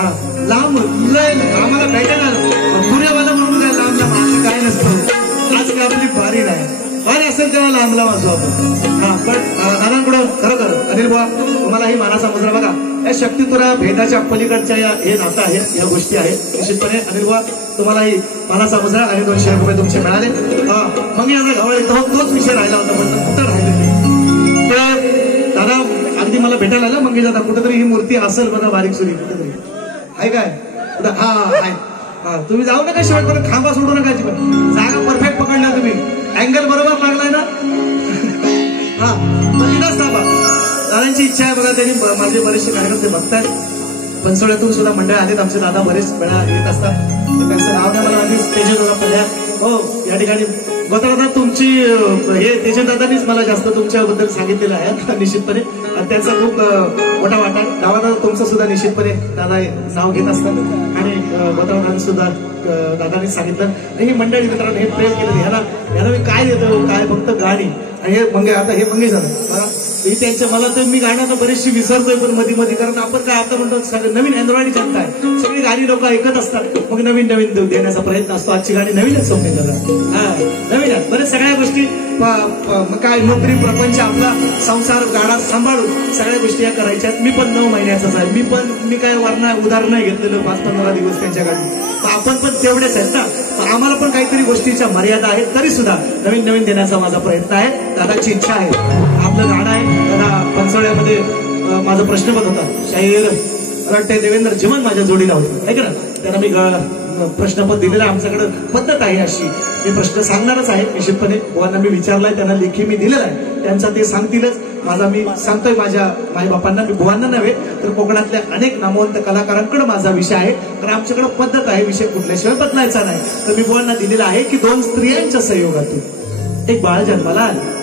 लांब लय आम्हाला भेटायला आलं पुण्यावाला म्हणून काय लांब लांब असं काय नसतं. आज काय आपली बारी नाही. बारी असेल तेव्हा लांब लांब असू आपण. पण नानांकडं खरोखर अनिल बुवा तुम्हाला ही मानाचा मुद्रा बघा. या शक्तितुरा भेदाच्या पलीकडच्या हे नातं आहेत, या गोष्टी आहेत. निश्चितपणे अनिल बुवा तुम्हालाही मानाचा मुद्रा आणि 200 रुपये तुमचे मिळाले. मग याचा गवळ येतो तोच विषय राहिला होता. म्हणलं कुठं राहिले ते दादा अगदी मला भेटायला आलं. मग दादा कुठेतरी ही मूर्ती असेल बघा बारीक सुरी कुठेतरी आहे काय? आहे. तुम्ही जाऊ नका शेवटपर्यंत. खांबा सोडू नका. जागा परफेक्ट पकडल्या तुम्ही. अँगल बरोबर लागलाय ना? तिथंच थांबा. दादांची इच्छा आहे बघा. त्यांनी माझे बरेचसे कार्यक्रम ते बघतायत. बनसोड्यातून सुद्धा मंडळ आलेत आमचे. दादा बरेच वेळा येत असतात. त्यांचं नाव नाही मला आधी स्टेजर दादा पडल्या. हो या ठिकाणी दादा तुमची हे तेजन दादांनीच मला जास्त तुमच्याबद्दल सांगितलेलं आहे निश्चितपणे. आणि त्यांचा खूप मोठा वाटा. दादा तुमचं सुद्धा निश्चितपणे दादा नाव घेत असतात. आणि बत्रावदांनी सुद्धा दादांनीच सांगितलं. ही मंडळी मित्रांनो हे प्रेम केलं. ह्याला मी काय देतो काय फक्त गाणी. आणि हे मंगे आता हे मंगे झालं बघा. त्यांच्या मला तर मी गाणं बरेचशी विसरतोय पण मध्ये मध्ये. कारण आपण काय आता म्हणतो सगळं नवीन अँड्रॉइड जनता आहे. सगळी गाणी लोक ऐकत असतात. मग नवीन नवीन देण्याचा प्रयत्न असतो. आजची गाणी नवीनच समजून नवीन आहेत बरेच सगळ्या गोष्टी. काय नोकरी प्रपंच आपला संसार गाडा सांभाळून सगळ्या गोष्टी या करायच्या. मी पण 9 महिन्याचाच आहे. मी काय उदाहरण नाही घेतलेलं 5-15 दिवस त्यांच्याकडे. आपण पण तेवढेच आहेत ना. आम्हाला पण काहीतरी गोष्टीच्या मर्यादा आहेत. तरी सुद्धा नवीन नवीन देण्याचा माझा प्रयत्न आहे. दादाची इच्छा आहे. आपलं गाणं आहे. दादा पंचवड्यामध्ये माझा प्रश्नपद होता. शाहीर वाटते देवेंद्र जीवन माझ्या जोडीला होते आहे ना. त्यांना मी प्रश्नपद दिलेलं आहे. आमच्याकडे पद्धत आहे अशी. मी प्रश्न सांगणारच आहे निश्चितपणे. बुवांना मी विचारलाय, त्यांना लेखी मी दिलेला आहे. त्यांचा ते सांगतीलच. माझा मी सांगतोय माझ्या माईबापांना. मी बुवांना नव्हे तर कोकणातल्या अनेक नामवंत कलाकारांकडे माझा विषय आहे. कारण आमच्याकडे पद्धत आहे. विषय कुठल्याशिवाय बदलायचा नाही. तर मी बुवांना दिलेला आहे की 2 स्त्रियांच्या संयोगातून एक बाळ जन्माला आले.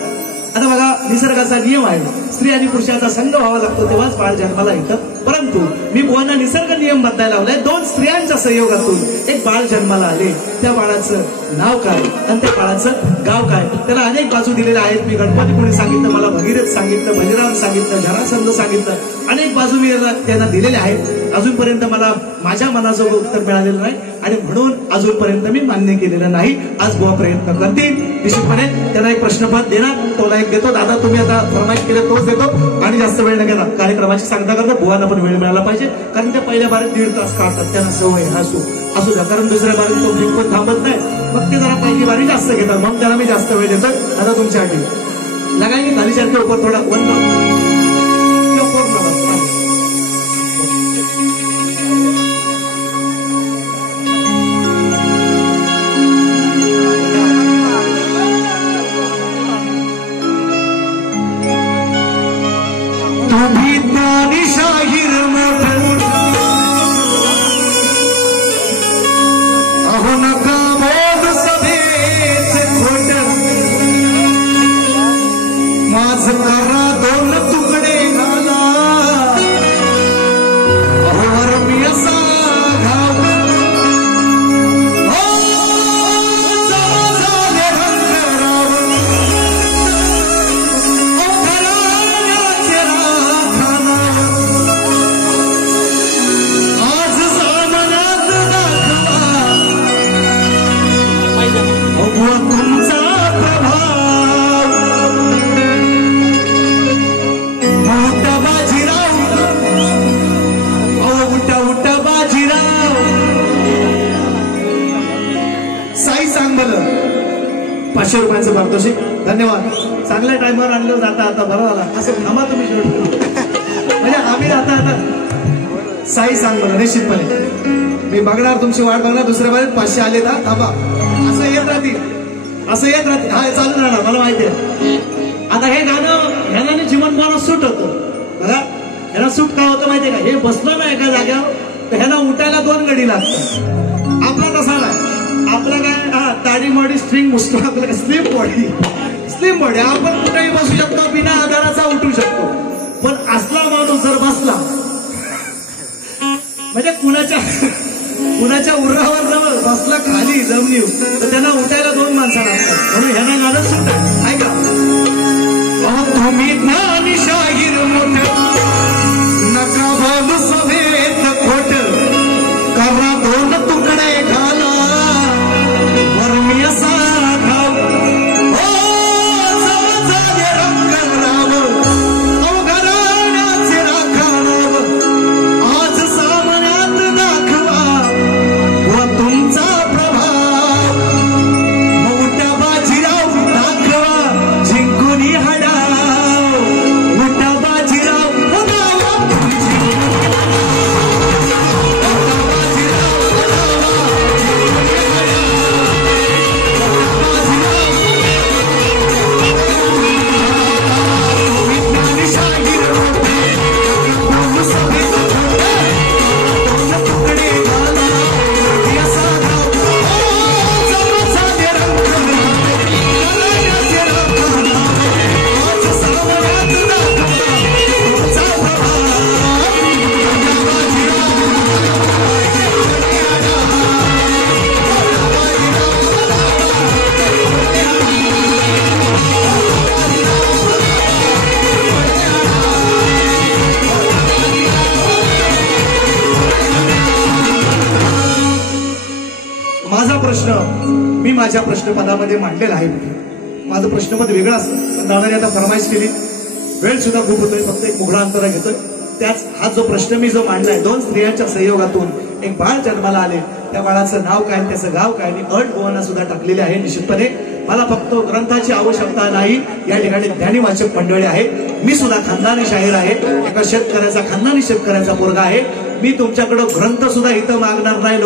आता बघा निसर्गाचा नियम आहे. स्त्री आणि पुरुषाचा संग व्हावा लागतो तेव्हाच बाळ जन्माला येतं. परंतु मी बुवांना निसर्ग नियम बदलायला लावलाय. 2 स्त्रियांच्या संयोगातून एक बाळ जन्माला आले. त्या बाळाचं नाव काय आणि त्या बाळाचं गाव काय? त्याला अनेक बाजू दिलेल्या आहेत. मी गणपतीपुळे सांगितलं, मला भगीरथ सांगितलं, बलिराम सांगितलं, जरासंध सांगितलं. अनेक बाजू मी त्यांना दिलेल्या आहेत. अजूनपर्यंत मला माझ्या मनाचं उत्तर मिळालेलं नाही आणि म्हणून अजूनपर्यंत मी मान्य केलेलं नाही. आज बुवा प्रयत्न करतील निश्चितपणे. त्यांना एक प्रश्नपत्र देणार. तोला एक देतो. दादा तुम्ही आता फरमाईश केले तोच देतो. आणि जास्त वेळ न घेणार कार्यक्रमाची सांगता करता बुवांना पण वेळ मिळाला पाहिजे. कारण ते पहिल्या बारीत 1.5 तास काढतात. त्यांना सवय असू द्या. कारण दुसऱ्या बारीत तो बिलकुल थांबत नाही. मग ते जरा पहिली बारी जास्त घेतात. मग त्यांना मी जास्त वेळ देतो. आता तुमच्यासाठी लगाएंगे खाली चल के ऊपर थोड़ा 1 तुम्ही तानी शाहीर अहो नका बोल सभेचे खोट माझ करा 500 रुपयांचं पारितोषिक. धन्यवाद. चांगल्या टायमावर आणलं जाता आता बरं झाला. असं थांबा तुम्ही शेवटी म्हणजे आम्ही आता साई सांग मला निश्चितपणे मी बघणार तुमची वाट बघणार. दुसऱ्या वेळेस 500 आले ना थांबा. असं येत राहतील हा चालूच राहणार मला माहिती आहे. आता हे गाणं ह्याला जीवन मला सूट होतं बघा. ह्याला सूट का होतं माहितीये का. हे बसलं ना एका जाग्यावर तर ह्याला उठायला 2 घडी लागतात. आपला तसा नाही. आपला काय ताडी मॉडी स्ट्रिंग मुसतो. आपलं स्लिम बॉडी आपण कुठेही बसू शकतो बिना आधाराचा उठू शकतो. पण असला माणूस जर बसला म्हणजे कुणाच्या उरावर जवळ बसला खाली जमिनीवर तर त्यांना उठायला 2 माणसं लागतात. म्हणून ह्यांना गाणं सुटत ऐका. तुम्ही ज्ञानशाहीर मोठ नका बोलू सभेत खोट करा 2 तुकडे घाला वर्मी असा घाव रंगराव अवघराण्याचे राखाराव आज सामन्यात दाखवा व तुमचा प्रभाव मोठा बाजीराव दाखवा जिंकुनी हडाव मोठा बाजीराव मी माझ्या प्रश्नपदामध्ये मांडलेला आहे. माझं प्रश्नपद वेगळं असतं पण दादाने आता फरमाईश केली. वेळ सुद्धा खूप होतोय. फक्त एक मुघडा अंतरा घेतोय. त्याच हा जो प्रश्न मी जो मांडलाय 2 स्त्रियांच्या संयोगातून एक बाळ जन्माला आले. त्या बाळाचं नाव काय त्याचं गाव काय आणि अट गोवाना सुद्धा टाकलेले आहे. निश्चितपणे मला फक्त ग्रंथाची आवश्यकता नाही. या ठिकाणी ज्ञानी वाचक मंडळी आहे. मी सुद्धा खानदानी शाहीर आहे. एका शेतकऱ्याचा खानदानी शेतकऱ्याचा पोरगा आहे. मी तुमच्याकडे ग्रंथ सुद्धा इथं मागणार नाही.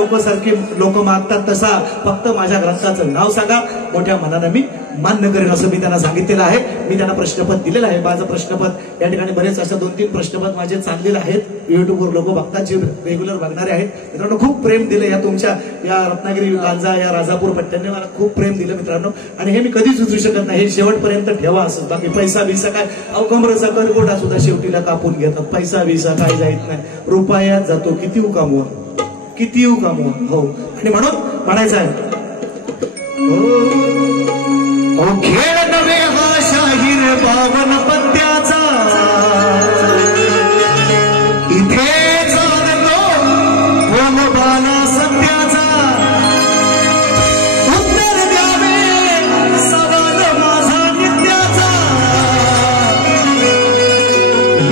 लोक मागतात तसा फक्त माझ्या ग्रंथाचं नाव सांगा. मोठ्या मनानं मी मान्य करेन असं मी त्यांना सांगितलेलं आहे. मी त्यांना प्रश्नपद दिलेलं आहे. माझं प्रश्नपद या ठिकाणी बरेच अशा 2-3 प्रश्नपद माझे चाललेले आहेत. युट्यूबवर लोक बघतात जे रेग्युलर बघणारे आहेत. मित्रांनो खूप प्रेम दिलं या तुमच्या या रत्नागिरी गांजा या राजापूर पट्ट्यांनी मला खूप प्रेम दिलं मित्रांनो. आणि हे मी कधीच उचलू शकत नाही. हे शेवटपर्यंत ठेवा असं. बाकी पैसा बिसा काय कमरेचा करगोटा सुद्धा शेवटीला कापून घेतात. पैसा बिसा काय जायत नाही. रुपयात जातो. किती कमवा हो. आणि म्हणून म्हणायचं आहे खेळ नव्हे हा शाहीर 52 पत्त्याचा इथे चालतो बोलबाला सत्याचा उत्तर द्यावे सवाल माझा नित्याचा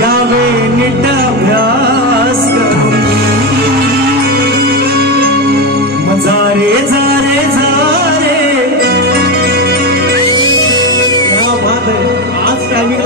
यावे नीट अभ्यास करून मजा रे आज टायमिंग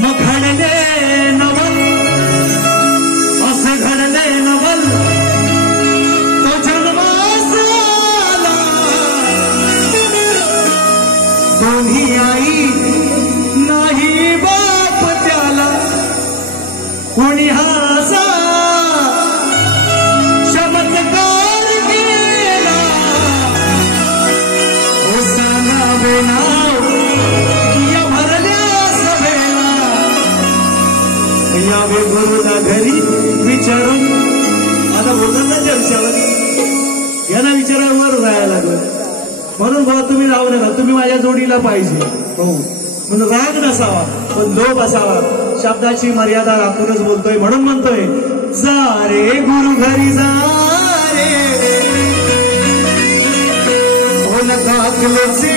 मग घडले नवल, असं घडले नवल तो जन्मास आला, दोन्ही आई नाही बाप त्याला, कोणी हासा चमत्कार केला, ओ सांगावे नाव या भरल्या सभेला, यावे गुरुला घरी विचारून. आता बोलतात ना त्या विचारात, यांना विचारावर जायला लागलं. म्हणून बाबा तुम्ही राहू नका, तुम्ही माझ्या जोडीला पाहिजे. हो म्हणून राग नसावा पण लोभ असावा, शब्दाची मर्यादा राखूनच बोलतोय. म्हणून म्हणतोय जा रे गुरु घरी जा रे, बोल काकलेचे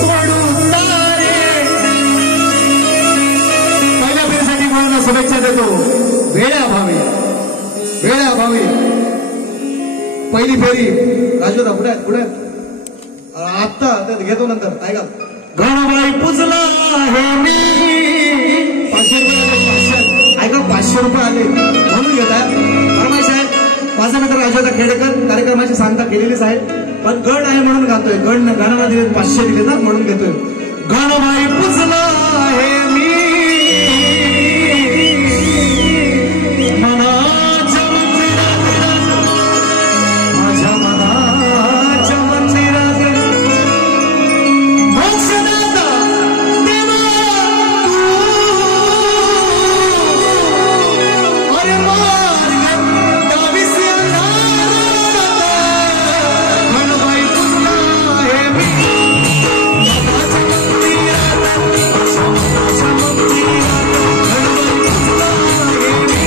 सोडून तारे. पहिल्या फेरीसाठी मुलांना शुभेच्छा देतो. वेळाभावी पहिली फेरी राजोदा पुढे पुढे आत्ता घेतो नंतर. ऐका गणबाई पुजला हे मी, 500 रुपये. ऐका 500 रुपये आले म्हणून घेतात. फरमाईश आहे. माझा मित्र राजोदा खेडेकर कार्यक्रमाची सांगता केलेलीच आहे, पण गण आहे म्हणून गातोय. गाण्याला दिले 500 दिले ना म्हणून घेतोय. गणबाई पुजला हे मी, मनाच्या मंदिरात, माझ्या मनाच्या मंदिरात मोक्षदाता देवा तू, अरे मार्ग दावीस अंधारात. गणबाई पुजला हे मी, मनाच्या मंदिरात, माझ्या मंदिरात. गणबाई पुजला हे मी,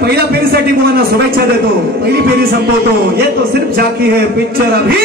पहिल्या फेरीसाठी मुलांना शुभेच्छा देतो. पहिली फेरी संपवतो. ये तो सिर्फ झाकी है पिक्चर अभी